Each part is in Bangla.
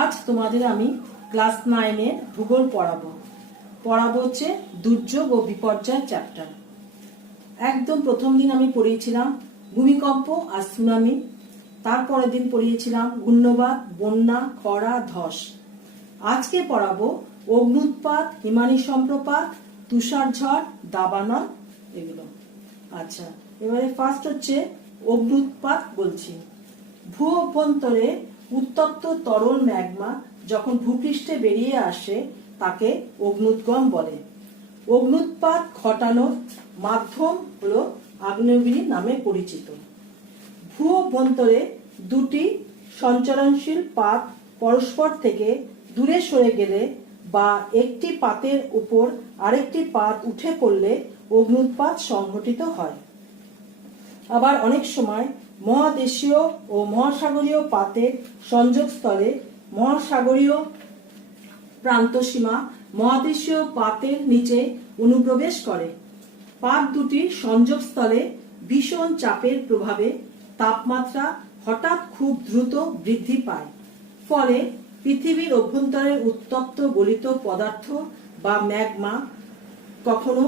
আজ তোমাদের আমি ক্লাস 9-এর ভূগোল পড়াবো হচ্ছে দুর্যোগ ও বিপর্যয় চ্যাপ্টার। একদম প্রথম দিন আমি পড়িয়েছিলাম ভূমিকম্প আর সুনামি, তারপরের দিন পড়িয়েছিলাম ঘূর্ণিঝড়, বন্যা, খরা, ধস। আজকে পড়াবো অগ্ন্যুৎপাত, হিমানী সম্প্রপাত, তুষারঝড়, দাবানল, এগুলো। আচ্ছা, এবারে ফার্স্ট হচ্ছে অগ্ন্যুৎপাত বলছি। ভূ অভ্যন্তরে উত্তপ্ত তরল ম্যাগমা যখন ভূপৃষ্ঠে বেরিয়ে আসে তাকে অগ্ন্যুৎগম বলে। অগ্ন্যুৎপাত ঘটানোর মাধ্যম হলো আগ্নেয়গিরি নামে পরিচিত। ভূ অভ্যন্তরে দুটি সঞ্চরণশীল পাত পরস্পর থেকে দূরে সরে গেলে বা একটি পাতের উপর আরেকটি পাত উঠে পড়লে অগ্ন্যুৎপাত সংঘটিত হয়। আবার অনেক সময় মহাদেশীয় ও মহাসাগরীয় পাতের সংযোগস্থলে মহাসাগরীয় প্রান্তসীমা মহাদেশীয় পাতের নিচে অনুপ্রবেশ করে। পাত দুটির সংযোগস্থলে ভীষণ চাপের প্রভাবে তাপমাত্রা হঠাৎ খুব দ্রুত বৃদ্ধি পায়। ফলে পৃথিবীর অভ্যন্তরের উত্তপ্ত গলিত পদার্থ বা ম্যাগমা কখনো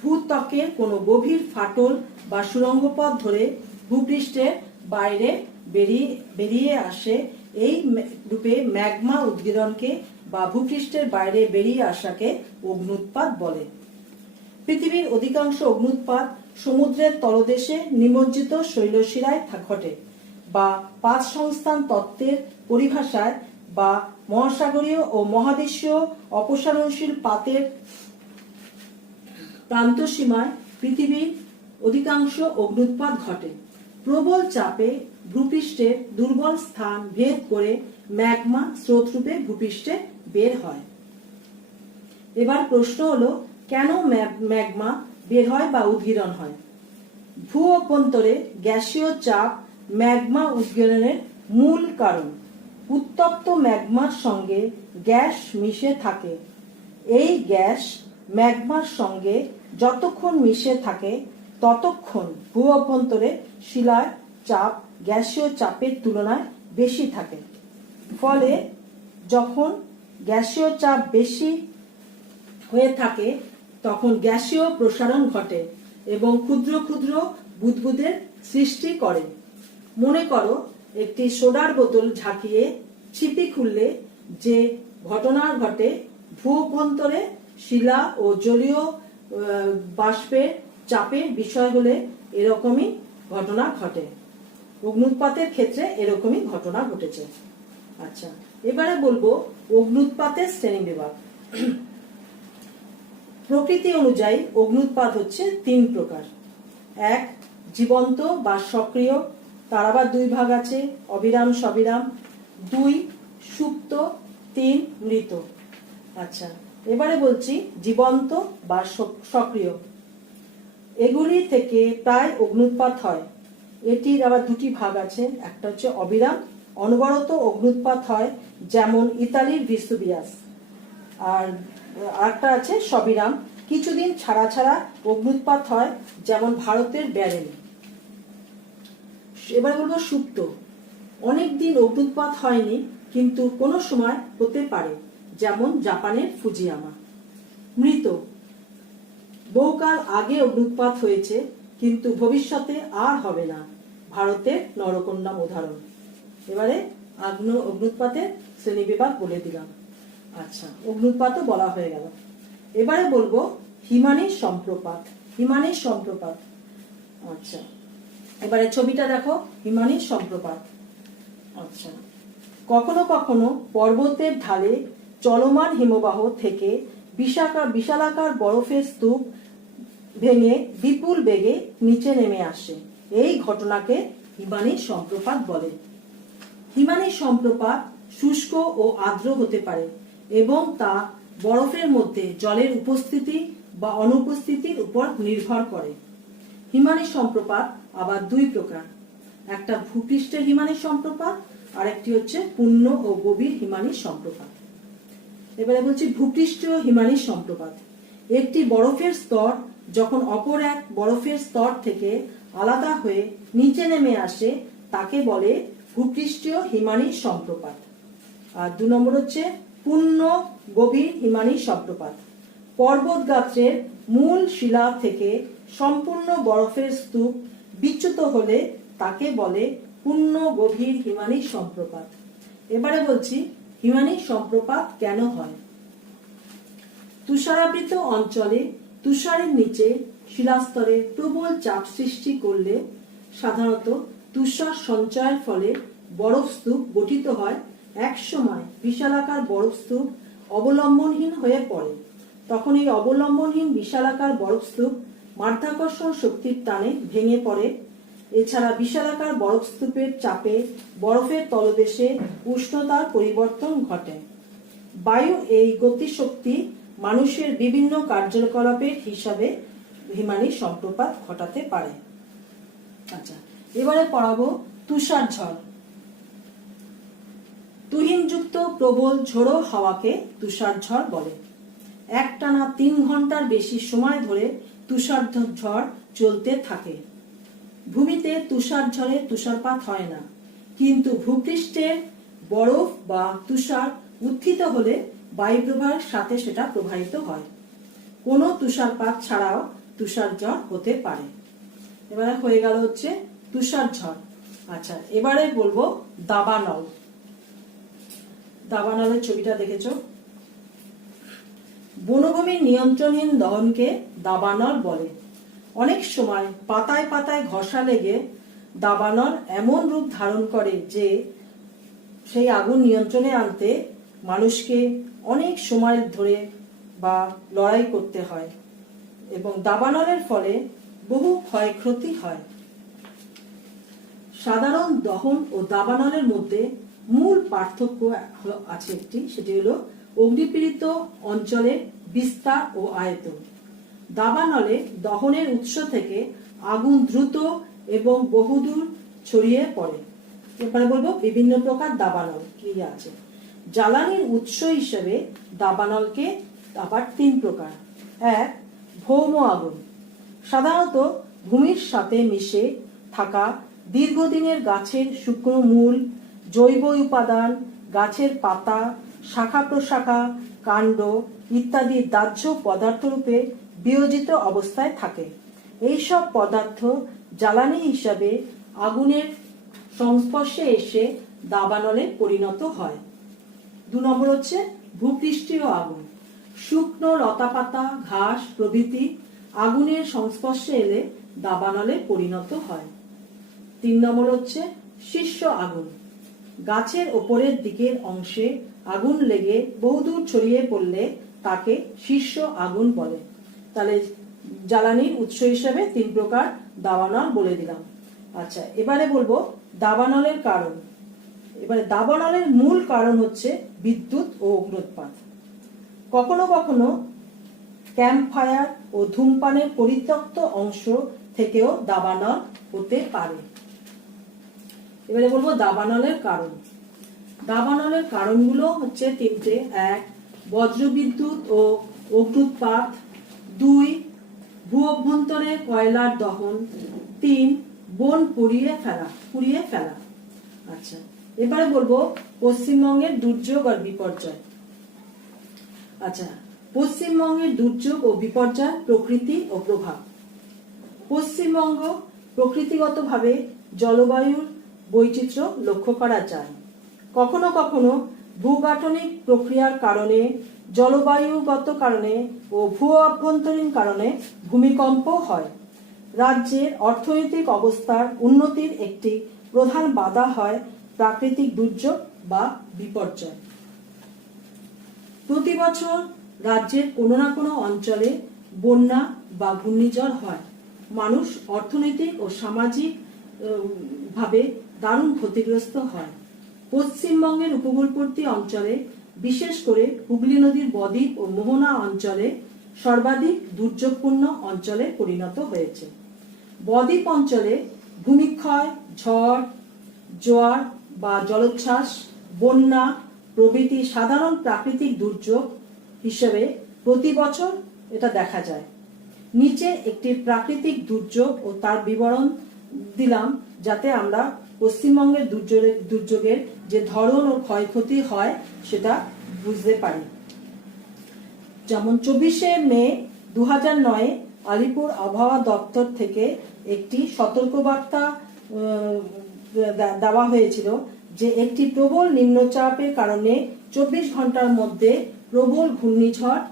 ভূত্বকের কোনো গভীর ফাটল বা সুড়ঙ্গপথ ধরে ভূপৃষ্ঠের বাইরে বেরিয়ে আসে। এই রূপে ম্যাগমা উদ্গীরণকে বা ভূপৃষ্ঠের বাইরে বেরিয়ে আসাকে অগ্ন্যুৎপাত বলে। পৃথিবীর অধিকাংশ অগ্ন্যুৎপাত সমুদ্রের তলদেশে নিমজ্জিত শৈলশিলায় ঘটে, বা পাত সংস্থান তত্ত্বের পরিভাষায় বা মহাসাগরীয় ও মহাদেশীয় অপসারণশীল পাতের প্রান্তসীমায় পৃথিবীর অধিকাংশ অগ্ন্যুৎপাত ঘটে। প্রবল চাপে ভূপৃষ্ঠের দুর্বল স্থান ভেদ করে ম্যাগমা স্রোতরূপে ভূপৃষ্ঠে বের হয়। এবার প্রশ্ন হলো, কেন ম্যাগমা বের হয় বা উদ্গীরণ হয়? ভূ অভ্যন্তরে গ্যাসীয় চাপ ম্যাগমা উদ্গীরণের মূল কারণ। উত্তপ্ত ম্যাগমার সঙ্গে গ্যাস মিশে থাকে। এই গ্যাস ম্যাগমার সঙ্গে যতক্ষণ মিশে থাকে ততক্ষণ ভূ অভ্যন্তরে শিলার চাপ গ্যাসীয় চাপের তুলনায় বেশি থাকে। ফলে যখন গ্যাসীয় চাপ বেশি হয়ে থাকে তখন গ্যাসীয় প্রসারণ ঘটে এবং ক্ষুদ্র ক্ষুদ্র বুদবুদের সৃষ্টি করে। মনে করো, একটি সোডার বোতল ঝাঁকিয়ে ছিপি খুললে যে ঘটনা ঘটে, ভূ অভ্যন্তরে শিলা ও জলীয় বাষ্পের চাপের বিষয় হলে এরকমই ঘটনা ঘটে। অগ্ন্যুৎপাতের ক্ষেত্রে এরকমই ঘটনা ঘটেছে। আচ্ছা, এবারে বলবো অগ্ন্যুৎপাতের শ্রেণীবিভাগ। প্রকৃতি অনুযায়ী অগ্ন্যুৎপাত হচ্ছে 3 প্রকার। 1 জীবন্ত বা সক্রিয়, তার আবার 2 ভাগ আছে, অবিরাম, সবিরাম। 2 সুপ্ত, 3 মৃত। আচ্ছা, এবারে বলছি জীবন্ত বা সক্রিয়। এগুলি থেকে প্রায় অগ্ন্যুৎপাত হয়। এটির আবার 2টি ভাগ আছে, একটা হচ্ছে অবিরাম, অনবরত অগ্ন্যুৎপাত হয়, যেমন ইতালির ভেসুভিয়াস। আর আরেকটা আছে সবিরাম, কিছুদিন ছাড়া ছাড়া অগ্ন্যুৎপাত হয়, যেমন ভারতের ব্যারেন। এবার বলবো সুপ্ত। অনেক দিন অগ্ন্যুৎপাত হয়নি কিন্তু কোনো সময় হতে পারে, যেমন জাপানের ফুজিয়ামা। মৃত। বহুকাল আগে অগ্ন্যুৎপাত হয়েছে কিন্তু ভবিষ্যতে আর হবে না, ভারতের নরকন্যা উদাহরণ। এবারে অগ্ন্যুৎপাতের শ্রেণীবিভাগ বলে দিলাম। আচ্ছা, অগ্ন্যুৎপাতও বলা হয়ে গেল। এবারে বলবো হিমানী সম্প্রপাত। হিমানী সম্প্রপাত। আচ্ছা, এবারে ছবিটা দেখো, হিমানী সম্প্রপাত। আচ্ছা, কখনো কখনো পর্বতের ঢালে চলমান হিমবাহ থেকে বিশালাকার বরফের স্তূপ ভেঙে বিপুল বেগে নিচে নেমে আসে। এই ঘটনাকে হিমানী সম্প্রপাত বলে। হিমানী সম্প্রপাত শুষ্ক ও আর্দ্র হতে পারে এবং তা বরফের মধ্যে জলের উপস্থিতি বা অনুপস্থিতির উপর নির্ভর করে। হিমানী সম্প্রপাত আবার 2 প্রকার। একটা ভূপৃষ্ঠের হিমানী সম্প্রপাত, আর একটি হচ্ছে পূর্ণ ও গভীর হিমানী সম্প্রপাত। এবারে বলছি ভূপৃষ্ঠীয় হিমানী সম্প্রপাত। একটি বরফের স্তর যখন অপর এক বরফের স্তর থেকে আলাদা হয়ে নিচে নেমে আসে তাকে বলে ভূপৃষ্ঠীয় হিমানী সম্প্রপাত। আর 2 নম্বর হচ্ছে পূর্ণ গভীর হিমানী শব্দপাত। পর্বত গাত্রের মূল শিলা থেকে সম্পূর্ণ বরফের স্তূপ বিচ্যুত হলে তাকে বলে পূর্ণ গভীর হিমানী সম্প্রপাত। এবারে বলছি হিমানী সম্প্রপাত কেন হয়। তুষারাবৃত অঞ্চলে তুষারের নিচে শিলাস্তরে প্রবল চাপ সৃষ্টি করলে সাধারণত তুষার সঞ্চয়ের ফলে বরফ স্তূপ গঠিত হয়। এক সময় বিশালাকার বরফ স্তূপ অবলম্বনহীন হয়ে পড়ে। তখন এই অবলম্বনহীন বিশালাকার বরফ স্তূপ মাধ্যাকর্ষণ শক্তির টানে ভেঙে পড়ে। এছাড়া বিশালাকার বরফ স্তূপের চাপে বরফের তলদেশে উষ্ণতার পরিবর্তন ঘটে। বায়ু এই গতিশক্তি মানুষের বিভিন্ন কার্যকলাপের হিসাবে হিমানী সম্প্রপাত ঘটাতে পারে। আচ্ছা, এবারে পড়াবো তুষার ঝড়। তুহিনযুক্ত প্রবল ঝোড়ো হাওয়াকে তুষার ঝড় বলে। একটানা 3 ঘন্টার বেশি সময় ধরে তুষার ঝড় চলতে থাকে। ভূমিতে তুষার ঝড়ে তুষারপাত হয় না, কিন্তু ভূপৃষ্ঠের বরফ বা তুষার উত্থিত হলে বায়ুপ্রবাহের সাথে সেটা প্রবাহিত হয়। কোনো তুষারপাত ছাড়াও তুষার ঝড় হতে পারে। এবারে হয়ে গেল হচ্ছে তুষার ঝড়। আচ্ছা, এবারে বলবো দাবানল। দাবানলের ছবিটা দেখেছো? বনভূমির নিয়ন্ত্রণহীন দহনকে দাবানল বলে। অনেক সময় পাতায় পাতায় ঘষা লেগে দাবানল এমন রূপ ধারণ করে যে সেই আগুন নিয়ন্ত্রণে আনতে মানুষকে অনেক সময় ধরে বা লড়াই করতে হয় এবং দাবানলের ফলে বহু ক্ষয়ক্ষতি হয়। সাধারণ দহন ও দাবানলের মধ্যে মূল পার্থক্য আছে একটি, সেটি হলো অগ্নিপীড়িত অঞ্চলের বিস্তার ও আয়তন। দাবানলে দহনের উৎস থেকে আগুন দ্রুত এবং বহুদূর ছড়িয়ে পড়ে। এবারে বলবো বিভিন্ন প্রকার দাবানল কি আছে। জ্বালানির উৎস হিসেবে দাবানলকে আবার 3 প্রকার। 1. ভৌম আগুন। সাধারণত ভূমির সাথে মিশে থাকা দীর্ঘদিনের গাছের শুকনো মূল, জৈব উপাদান, গাছের পাতা, শাখা প্রশাখা, কাণ্ড ইত্যাদি দাহ্য পদার্থ রূপে বিয়োজিত অবস্থায় থাকে। এইসব পদার্থ জ্বালানি হিসাবে আগুনের সংস্পর্শে এসে দাবানলে পরিণত হয়। 2 নম্বর হচ্ছে ভূপৃষ্ঠীয় আগুন। শুকনো লতাপাতা, ঘাস প্রভৃতি আগুনের সংস্পর্শে এলে দাবানলে পরিণত হয়। 3 নম্বর হচ্ছে শীর্ষ আগুন। গাছের ওপরের দিকের অংশে আগুন লেগে বহুদূর ছড়িয়ে পড়লে তাকে শীর্ষ আগুন বলে। তাহলে জ্বালানির উৎস হিসেবে 3 প্রকার দাবানল বলে দিলাম। আচ্ছা, এবারে বলবো দাবানলের কারণ। এবারে দাবানলের মূল কারণ হচ্ছে বিদ্যুৎ ও অগ্ন্যুৎপাত। কখনো কখনো ক্যাম্প ফায়ার ও ধূমপানের পরিত্যক্ত অংশ থেকেও দাবানল হতে পারে। এবারে বলবো দাবানলের কারণ। দাবানলের কারণগুলো হচ্ছে 3টে। 1. বজ্রবিদ্যুৎ ও অগ্ন্যুৎপাত। 2. ভূ অভ্যন্তরে কয়লার দহন। 3. বন পুড়িয়ে ফেলা। আচ্ছা, এবারে বলবো পশ্চিমবঙ্গের দুর্যোগ আর বিপর্যয়। আচ্ছা, পশ্চিমবঙ্গের দুর্যোগ ও বিপর্যয় প্রকৃতি ও প্রভাব। পশ্চিমবঙ্গ প্রকৃতিগতভাবে জলবায়ুর বৈচিত্র্য লক্ষ্য করা যায়। কখনো কখনো ভূগাঠনিক প্রক্রিয়ার কারণে, জলবায়ুগত কারণে ও ভূ অভ্যন্তরীণ কারণে ভূমিকম্প হয়। রাজ্যের অর্থনৈতিক অবস্থার উন্নতির একটি প্রধান বাধা হয় প্রাকৃতিক দুর্যোগ বা বিপর্যয়। প্রতি বছর রাজ্যের কোনো না কোনো অঞ্চলে বন্যা বা ঘূর্ণিঝড় হয়। মানুষ অর্থনৈতিক ও সামাজিক ভাবে দারুণ ক্ষতিগ্রস্ত হয়। পশ্চিমবঙ্গের উপকূলবর্তী অঞ্চলে, বিশেষ করে হুগলি নদীর বদ্বীপ ও মোহনা অঞ্চলে সর্বাধিক দুর্যোগপূর্ণ অঞ্চলে পরিণত হয়েছে। বদ্বীপ অঞ্চলে ভূমিক্ষয়, ঝড়, জোয়ার বা জলোচ্ছ্বাস, বন্যা প্রভৃতি সাধারণ প্রাকৃতিক দুর্যোগ হিসেবে প্রতি বছর এটা দেখা যায়। নিচে একটি প্রাকৃতিক দুর্যোগ ও তার বিবরণ দিলাম যাতে আমরা পশ্চিমবঙ্গের দুর্যোগের যে ধরন ও ক্ষয়ক্ষতি হয় সেটা বুঝতে পারি। যেমন 24শে মে 2009 আলিপুর আবহাওয়া দপ্তর থেকে একটি সতর্কবার্তা দেওয়া হয়েছিল যে একটি প্রবল নিম্নচাপের কারণে 24 ঘন্টার মধ্যে প্রবল ঘূর্ণিঝড়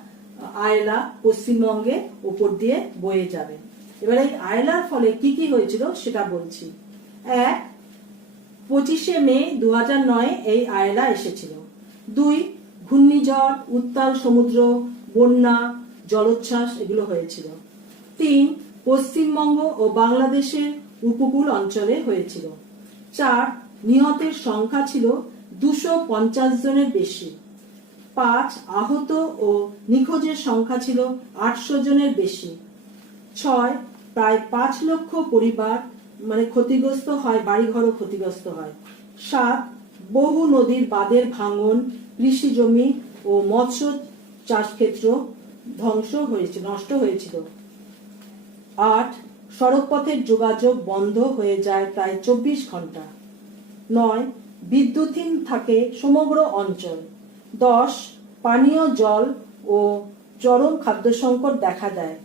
আয়লা পশ্চিমবঙ্গে উপর দিয়ে বয়ে যাবে। এবার এই আয়লার ফলে কি কি হয়েছিল সেটা বলছি। 25শে মে 2009 এই আয়লা এসেছিল। 2 ঘূর্ণিঝড়, উত্তাল সমুদ্র, বন্যা, জলোচ্ছ্বাস এগুলো হয়েছিল। 3 পশ্চিমবঙ্গ ও বাংলাদেশের উপকূল অঞ্চলে হয়েছিল। 4 নিহতের সংখ্যা ছিল 250 জনের বেশি। 5 আহত ও নিখোঁজের সংখ্যা ছিল 800 জনের বেশি। 6 প্রায় 5 লক্ষ পরিবার ক্ষতিগ্রস্ত হয়, বাড়িঘরও ক্ষতিগ্রস্ত হয়। 7 বহু নদীর বাঁধের ভাঙন, কৃষি জমি ও মৎস্য চাষ ক্ষেত্র নষ্ট হয়েছিল। 8 সড়কপথের যোগাযোগ বন্ধ হয়ে যায় প্রায় 24 ঘন্টা। 9 বিদ্যুৎহীন থাকে সমগ্র অঞ্চল। 10 পানীয় জল ও চরম খাদ্য সংকট দেখা দেয়।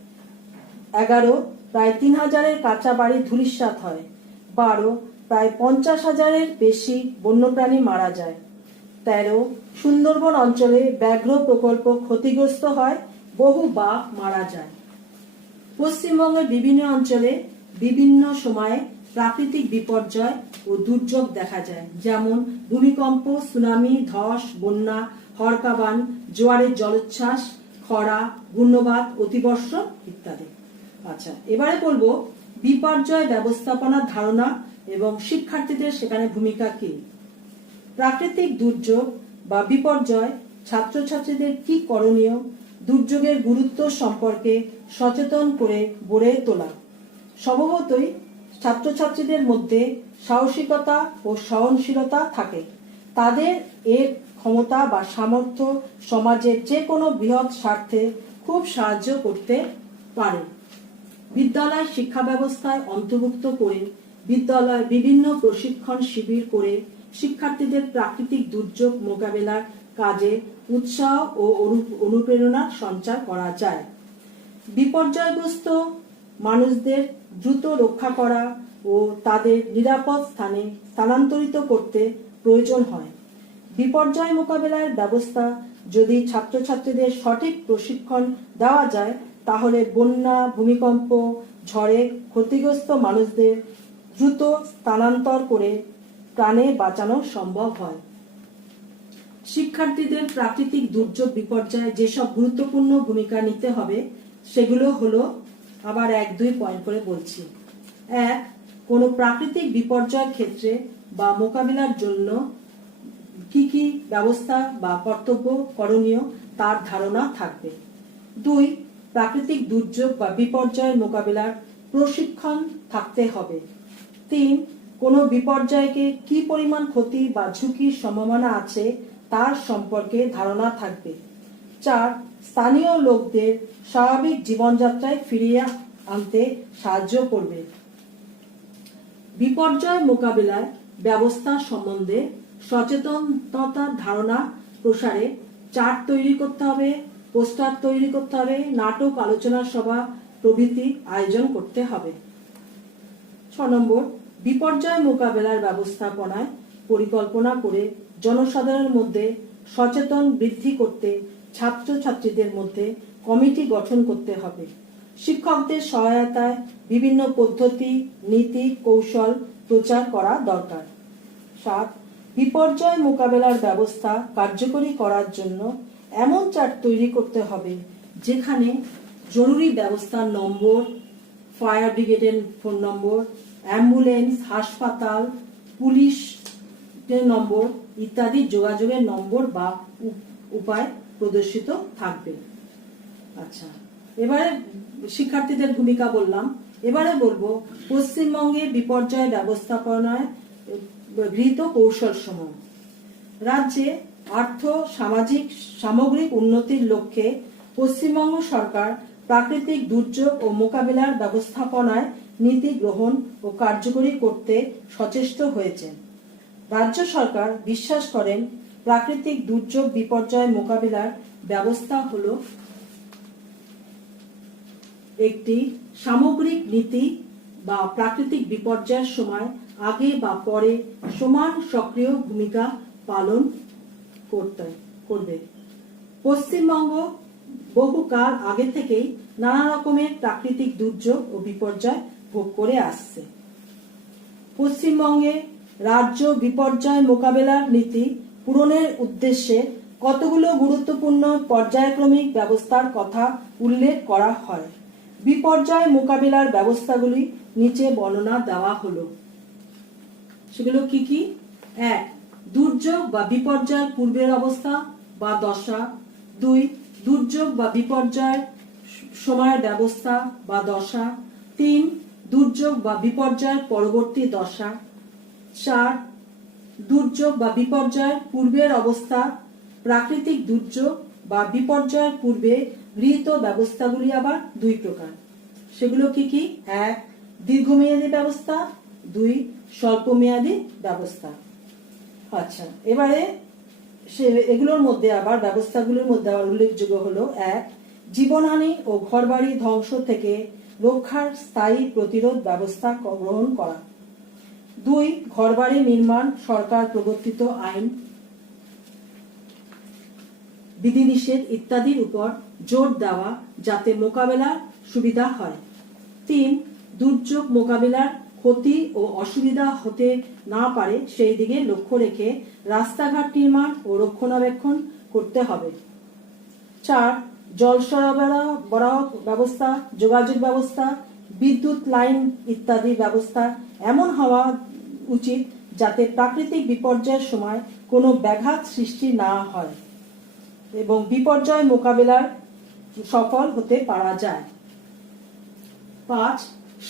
11 প্রায় 3000-এর কাঁচা বাড়ি ধূলিসাৎ হয়। 12 প্রায় 50,000-এর বেশি বন্যপ্রাণী মারা যায়। 13 সুন্দরবন অঞ্চলে ব্যাঘ্র প্রকল্প ক্ষতিগ্রস্ত হয়, বহু বাঘ মারা যায়। পশ্চিমবঙ্গের বিভিন্ন অঞ্চলে বিভিন্ন সময়ে প্রাকৃতিক বিপর্যয় ও দুর্যোগ দেখা যায়, যেমন ভূমিকম্প, সুনামি, ধস, বন্যা, হরকাবান, জোয়ারের জলোচ্ছ্বাস, খরা, ঘূর্ণবাত, অতিবর্ষণ ইত্যাদি। আচ্ছা, এবারে বলবো বিপর্যয় ব্যবস্থাপনার ধারণা এবং শিক্ষার্থীদের সেখানে ভূমিকা কি। প্রাকৃতিক দুর্যোগ বা বিপর্যয় ছাত্রছাত্রীদের কি করণীয়, দুর্যোগের গুরুত্ব সম্পর্কে সচেতন করে গড়ে তোলা। স্বভাবতই ছাত্রছাত্রীদের মধ্যে সাহসিকতা ও সহনশীলতা থাকে। তাদের এর ক্ষমতা বা সামর্থ্য সমাজের যে কোনো বৃহৎ স্বার্থে খুব সাহায্য করতে পারে। বিদ্যালয় শিক্ষা ব্যবস্থায় অন্তর্ভুক্ত করে বিদ্যালয় বিভিন্ন প্রশিক্ষণ শিবির করে শিক্ষার্থীদের প্রাকৃতিক দুর্যোগ মোকাবেলার কাজে উৎসাহ ও অনুপ্রেরণা সঞ্চার করা যায়। বিপর্যয়গ্রস্ত মানুষদের দ্রুত রক্ষা করা ও তাদের নিরাপদ স্থানে স্থানান্তরিত করতে প্রয়োজন হয়। বিপর্যয় মোকাবেলার ব্যবস্থা যদি ছাত্রছাত্রীদের সঠিক প্রশিক্ষণ দেওয়া যায় তাহলে বন্যা, ভূমিকম্প, ঝড়ে ক্ষতিগ্রস্ত মানুষদের দ্রুত স্থানান্তর করে প্রাণে বাঁচানো সম্ভব হয়। শিক্ষার্থীদের প্রাকৃতিক দুর্যোগ বিপর্যয়ে যেসব গুরুত্বপূর্ণ ভূমিকা নিতে হবে সেগুলো হলো, আবার 1-2 পয়েন্ট করে বলছি। 1 কোনো প্রাকৃতিক বিপর্যয়ের ক্ষেত্রে বা মোকাবিলার জন্য কি কি ব্যবস্থা বা কর্তব্য করণীয় তার ধারণা থাকবে। 2 প্রাকৃতিক দুর্যোগ বা বিপর্যয়ের মোকাবিলার প্রশিক্ষণ থাকতে হবে। 3 কোনো বিপর্যয়কে কি পরিমাণ ক্ষতি বা ঝুঁকির সম্ভাবনা আছে তার সম্পর্কে ধারণা থাকবে। 4 স্থানীয় লোকদের স্বাভাবিক জীবনযাত্রায় ফিরিয়ে আনতে সাহায্য করবে। বিপর্যয় মোকাবিলার ব্যবস্থা সম্বন্ধে সচেতনতার ধারণা প্রসারে চার্ট তৈরি করতে হবে, পোস্টার তৈরি করতে হবে, নাটক, আলোচনা সভা প্রভৃতি আয়োজন করতে হবে। 6 নম্বর বিপর্যয় মোকাবেলার ব্যবস্থাপনায় পরিকল্পনা করে জনসাধারণের মধ্যে সচেতন বৃদ্ধি করতে ছাত্রছাত্রীদের মধ্যে কমিটি গঠন করতে হবে। শিক্ষকদের সহায়তায় বিভিন্ন পদ্ধতি, নীতি, কৌশল প্রচার করা দরকার। 7 বিপর্যয় মোকাবেলার ব্যবস্থা কার্যকরী করার জন্য এমন চার্ট তৈরি করতে হবে যেখানে জরুরি ব্যবস্থার নম্বর, ফায়ার ব্রিগেডের ফোন নম্বর, অ্যাম্বুলেন্স, হাসপাতাল, পুলিশের নম্বর ইত্যাদি যোগাযোগের নম্বর বা উপায় প্রদর্শিত থাকবে। আচ্ছা, এবারে শিক্ষার্থীদের ভূমিকা বললাম, এবারে বলবো পশ্চিমবঙ্গে বিপর্যয় ব্যবস্থাপনায় গৃহীত কৌশল সমূহ। রাজ্যে আর্থ সামাজিক সামগ্রিক উন্নতির লক্ষ্যে পশ্চিমবঙ্গ সরকার প্রাকৃতিক দুর্যোগ ও মোকাবিলার ব্যবস্থাপনায় নীতি গ্রহণ ও কার্যকরী করতে সচেষ্ট হয়েছেন। রাজ্য সরকার বিশ্বাস করেন প্রাকৃতিক দুর্যোগ বিপর্যয় মোকাবিলার ব্যবস্থা হলো একটি সামগ্রিক নীতি বা প্রাকৃতিক বিপর্যয়ের সময় আগে বা পরে সমান সক্রিয় ভূমিকা পালন করবে। পশ্চিমবঙ্গ বহুকাল আগে থেকেই নানা রকমের প্রাকৃতিক দুর্যোগ ও বিপর্যয় ভোগ করে আসছে। পশ্চিমবঙ্গে রাজ্য বিপর্যয় মোকাবেলার নীতি পূরণের উদ্দেশ্যে কতগুলো গুরুত্বপূর্ণ পর্যায়ক্রমিক ব্যবস্থার কথা উল্লেখ করা হয়। বিপর্যয় মোকাবিলার ব্যবস্থাগুলি নিচে বর্ণনা দেওয়া হলো। সেগুলো কি কি? 1. দুর্যোগ বা বিপর্যয়ের পূর্বের অবস্থা বা দশা। 2. দুর্যোগ বা বিপর্যয়ের সময়ের ব্যবস্থা বা দশা। 3. দুর্যোগ বা বিপর্যয়ের পরবর্তী দশা। 4. দুর্যোগ বা বিপর্যয়ের পূর্বের অবস্থা। প্রাকৃতিক দুর্যোগ বা বিপর্যয়ের পূর্বে গৃহীত ব্যবস্থাগুলি আবার 2 প্রকার। সেগুলো কি কি? 1. দীর্ঘমেয়াদী ব্যবস্থা। 2. স্বল্পমেয়াদী ব্যবস্থা। আচ্ছা, এবারে এগুলোর মধ্যে আবার ব্যবস্থাগুলোর মধ্যে আবার উল্লেখযোগ্য হলো 1. জীবনহানি ও ঘরবাড়ি ধ্বংস থেকে রক্ষার স্থায়ী প্রতিরোধ ব্যবস্থা গ্রহণ করা। 2. ঘরবাড়ি নির্মাণ সরকার প্রবর্তিত আইন, বিধিনিষেধ ইত্যাদির উপর জোর দেওয়া যাতে মোকাবেলার সুবিধা হয়। 3. দুর্যোগ মোকাবিলার ক্ষতি ও অসুবিধা হতে না পারে সেই দিকে লক্ষ্য রেখে রাস্তাঘাট নির্মাণ ও রক্ষণাবেক্ষণ করতে হবে। 4. জল সরবরাহ ব্যবস্থা, যোগাযোগ ব্যবস্থা, বিদ্যুৎ লাইন ইত্যাদি ব্যবস্থা এমন হওয়া উচিত যাতে প্রাকৃতিক বিপর্যয়ের সময় কোনো ব্যাঘাত সৃষ্টি না হয় এবং বিপর্যয় মোকাবিলার সফল হতে পারা যায়। 5.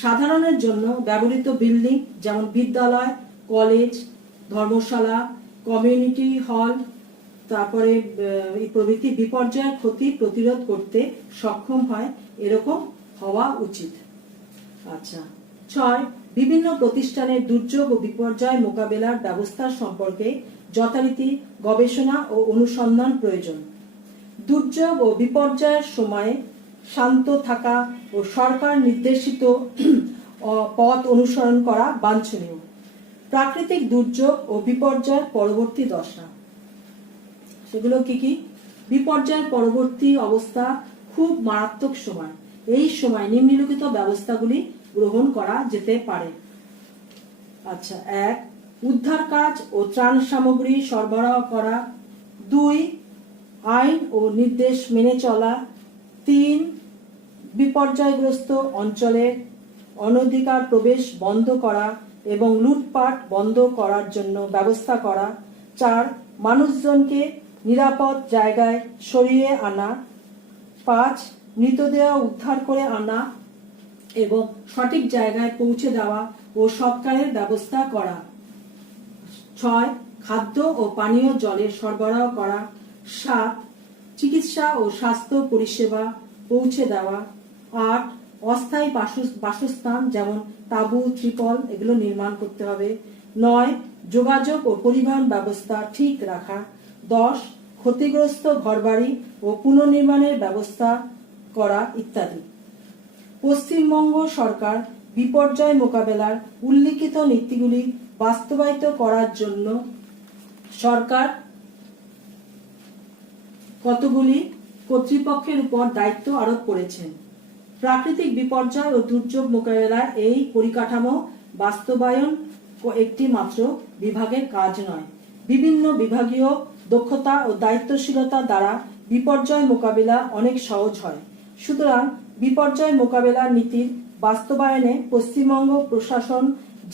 সাধারণের জন্য ব্যবহৃত বিল্ডিং যেমন বিদ্যালয়, কলেজ, ধর্মশালা, কমিউনিটি হল, তারপরে প্রভৃতি বিপর্যয়ের ক্ষতি প্রতিরোধ করতে সক্ষম হয় এরকম হওয়া উচিত। আচ্ছা। 6. বিভিন্ন প্রতিষ্ঠানের দুর্যোগ ও বিপর্যয় মোকাবেলার ব্যবস্থা সম্পর্কে যথারীতি গবেষণা ও অনুসন্ধান প্রয়োজন। দুর্যোগ ও বিপর্যয়ের সময় শান্ত থাকা ও সরকার নির্দেশিত পথ অনুসরণ করা বাঞ্ছনীয়। প্রাকৃতিক দুর্যোগ ও বিপর্যয়ের পরবর্তী দশা, সেগুলো কি কি? বিপর্যয়ের পরবর্তী অবস্থা খুব মারাত্মক সময়। এই সময় নিম্নলিখিত ব্যবস্থাগুলি গ্রহণ করা যেতে পারে। আচ্ছা। 1. উদ্ধার কাজ ও ত্রাণ সামগ্রী সরবরাহ করা। 2. আইন ও নির্দেশ মেনে চলা। 3. বিপর্যয়গ্রস্ত অঞ্চলে অনধিকার প্রবেশ বন্ধ করা এবং লুটপাট বন্ধ করার জন্য ব্যবস্থা করা। 4. মানুষজনকে নিরাপদ জায়গায় সরিয়ে আনা। 5. মৃতদেহ উদ্ধার করে আনা এবং সঠিক জায়গায় পৌঁছে দেওয়া ও সৎকারের ব্যবস্থা করা। 6. খাদ্য ও পানীয় জলের সরবরাহ করা। 7. চিকিৎসা ও স্বাস্থ্য পরিষেবা পৌঁছে দেওয়া। 8. অস্থায়ী বাসস্থান যেমন তাঁবু, ত্রিপল এগুলো নির্মাণ করতে হবে। 9. যোগাযোগ ও পরিবহন ব্যবস্থা ঠিক রাখা। 10. ক্ষতিগ্রস্ত ঘরবাড়ি ও পুনর্নির্মাণের ব্যবস্থা করা ইত্যাদি। পশ্চিমবঙ্গ সরকার বিপর্যয় মোকাবেলার উল্লিখিত নীতিগুলি বাস্তবায়িত করার জন্য সরকার কতগুলি কর্তৃপক্ষের উপর দায়িত্ব আরোপ করেছেন। প্রাকৃতিক বিপর্যয় ও দুর্যোগ মোকাবেলার এই পরিকাঠামো বাস্তবায়ন একটি মাত্র বিভাগের কাজ নয়। বিভিন্ন বিভাগীয় দক্ষতা ও দায়িত্বশীলতা দ্বারা বিপর্যয় মোকাবিলা অনেক সহজ হয়। সুতরাং বিপর্যয় মোকাবেলার নীতির বাস্তবায়নে পশ্চিমবঙ্গ প্রশাসন,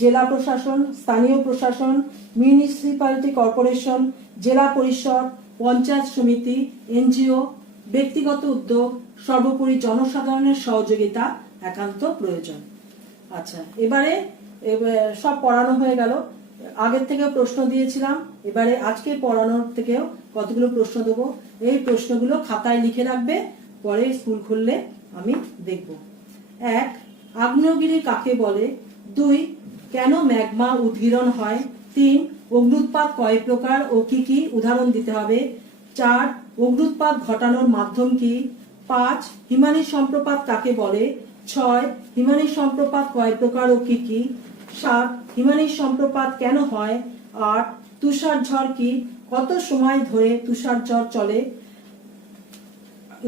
জেলা প্রশাসন, স্থানীয় প্রশাসন, মিউনিসিপ্যালিটি কর্পোরেশন, জেলা পরিষদ, পঞ্চায়েত সমিতি, এনজিও, ব্যক্তিগত উদ্যোগ, সর্বোপরি জনসাধারণের সহযোগিতা একান্ত প্রয়োজন। আচ্ছা, এবারে সব পড়ানো হয়ে গেল। আগের থেকেও প্রশ্ন দিয়েছিলাম, এবারে আজকে পড়ানোর থেকেও কতগুলো প্রশ্ন দেবো। এই প্রশ্নগুলো খাতায় লিখে রাখবে, পরে স্কুল খুললে আমি দেখব। 1. আগ্নেয়গিরি কাকে বলে? 2 কেন ম্যাগমা উদ্গীরণ হয়? 3 অগ্ন্যুৎপাত কয় প্রকার ও কি কি? উদাহরণ দিতে হবে। 4 অগ্ন্যুৎপাত ঘটানোর মাধ্যম কি? 5 হিমানী সম্প্রপাত কাকে বলে? 6 হিমানী সম্প্রপাত কয় প্রকার ও কি কি? 7 হিমানী সম্প্রপাত কেন হয়? 8 তুষার ঝড় কি? কত সময় ধরে তুষার ঝড় চলে?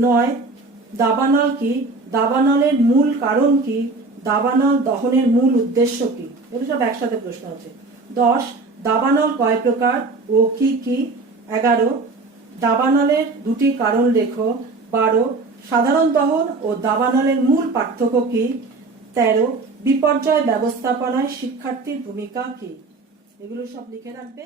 9 দাবানল কি? দাবানলের মূল কারণ কি? দাবানল দহনের মূল উদ্দেশ্য কি? এগুলো সব একসাথে প্রশ্ন আছে। 10 দাবানল কয় প্রকার ও কি কি? 11 দাবানলের দুটি কারণ লেখো। 12 সাধারণ দহন ও দাবানলের মূল পার্থক্য কি? 13 বিপর্যয় ব্যবস্থাপনায় শিক্ষার্থীর ভূমিকা কি? এগুলো সব লিখে রাখবে।